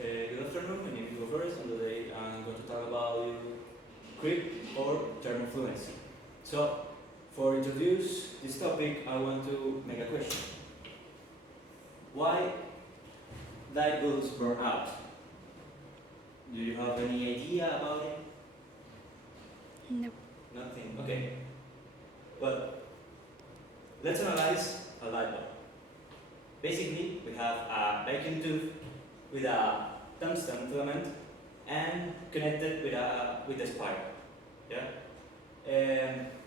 Good afternoon, my name is Hugo Flores, and today I'm going to talk about creep or thermofluency. So, for introduce this topic, I want to make a question. Why light bulbs burn out? Do you have any idea about it? No. Nothing. Okay. Well, let's analyze a light bulb. Basically, we have a vacuum tube with a tungsten filament and connected with a spiral. Yeah.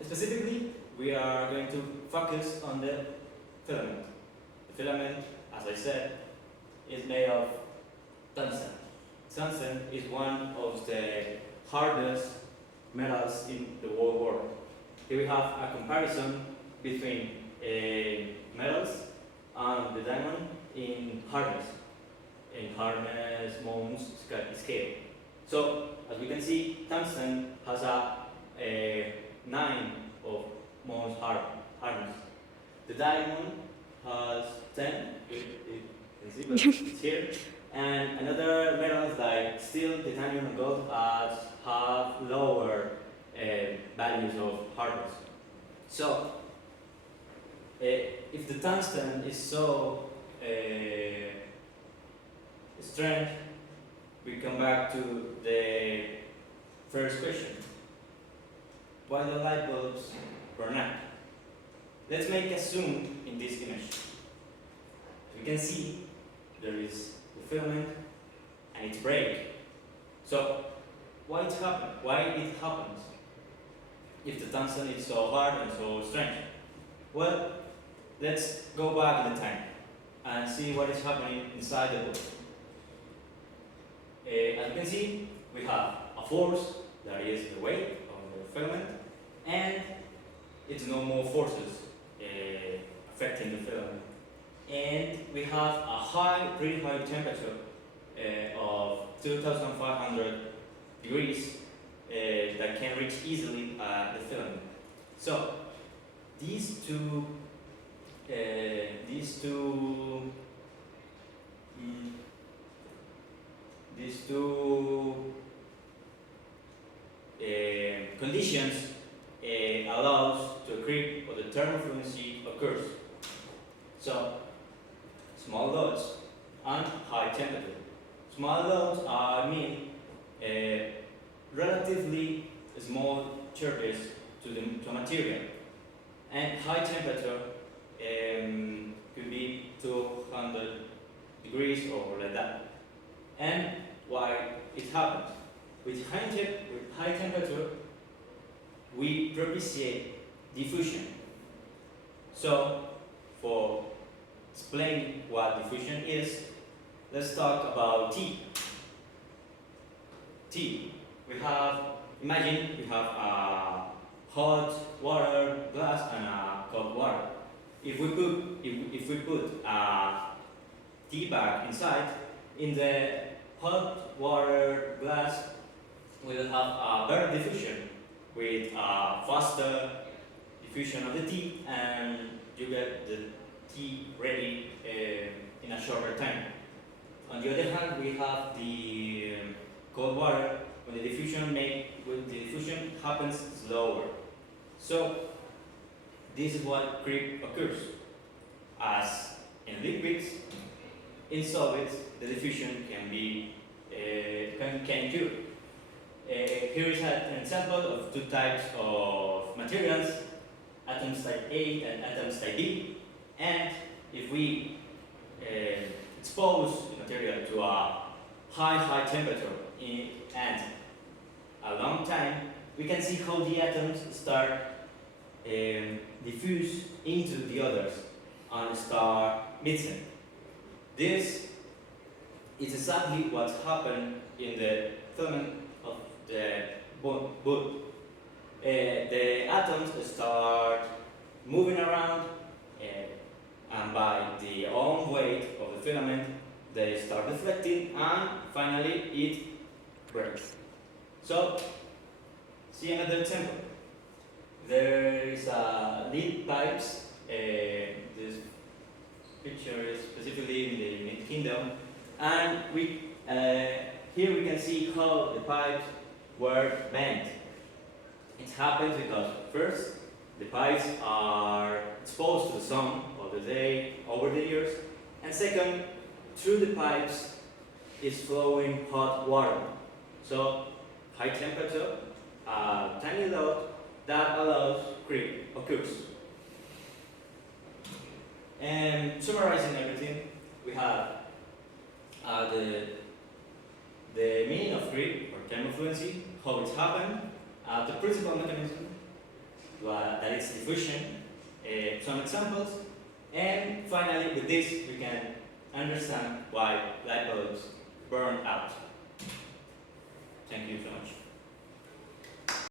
Specifically, we are going to focus on the filament. The filament, as I said, is made of tungsten. Tungsten is one of the hardest metals in the whole world. Here we have a comparison between metals and the diamond in hardness, Mohs scale. So, as we can see, tungsten has a 9 of Mohs hardness. The diamond has 10, you can see, but it's here. And another metals like steel, titanium, and gold have lower values of hardness. So, if the tungsten is so strength, we come back to the first question. Why do light bulbs burn out? Let's make a zoom in this image. As we can see, there is the filament and it's break. So, why it happens if the tungsten is so hard and so strange? Well, let's go back in the time and see what is happening inside the bulb. As you can see, we have a force that is the weight of the filament, and it's no more forces affecting the filament. And we have a pretty high temperature of 2,500 degrees that can reach easily the filament. So these two conditions allows to a creep or the thermofluency occurs. So small loads and high temperature. Small loads mean relatively small charges to material, and high temperature could be 200 degrees or like that. And why it happens? With high temperature, we propitiate diffusion. So, for explaining what diffusion is, let's talk about tea. Tea. Imagine we have a hot water glass and a cold water. If we put a tea bag inside, in the hot water glass, we will have a better diffusion with a faster diffusion of the tea, and you get the tea ready in a shorter time. On the other hand, we have the cold water when the diffusion happens slower. So this is what creep occurs. As in liquids, in solids, the diffusion can occur. Here is an example of two types of materials, atoms type A and atoms type B. And if we expose the material to a high temperature and a long time, we can see how the atoms start diffuse into the others and start mixing. This is exactly what happened in the filament of the bulb. The atoms start moving around, and by the own weight of the filament, they start deflecting, and finally it breaks. So, see another example. There is lead pipes. This picture is specifically in the United Kingdom, and we Here we can see how the pipes were bent. It happens because first, the pipes are exposed to the sun all the day over the years, and second, through the pipes is flowing hot water. So high temperature, tiny load that allows creep occurs. And summarizing everything, we have the meaning of creep or thermofluency, how it happened, the principal mechanism, that is diffusion, some examples, and finally with this we can understand why light bulbs burn out. Thank you so much.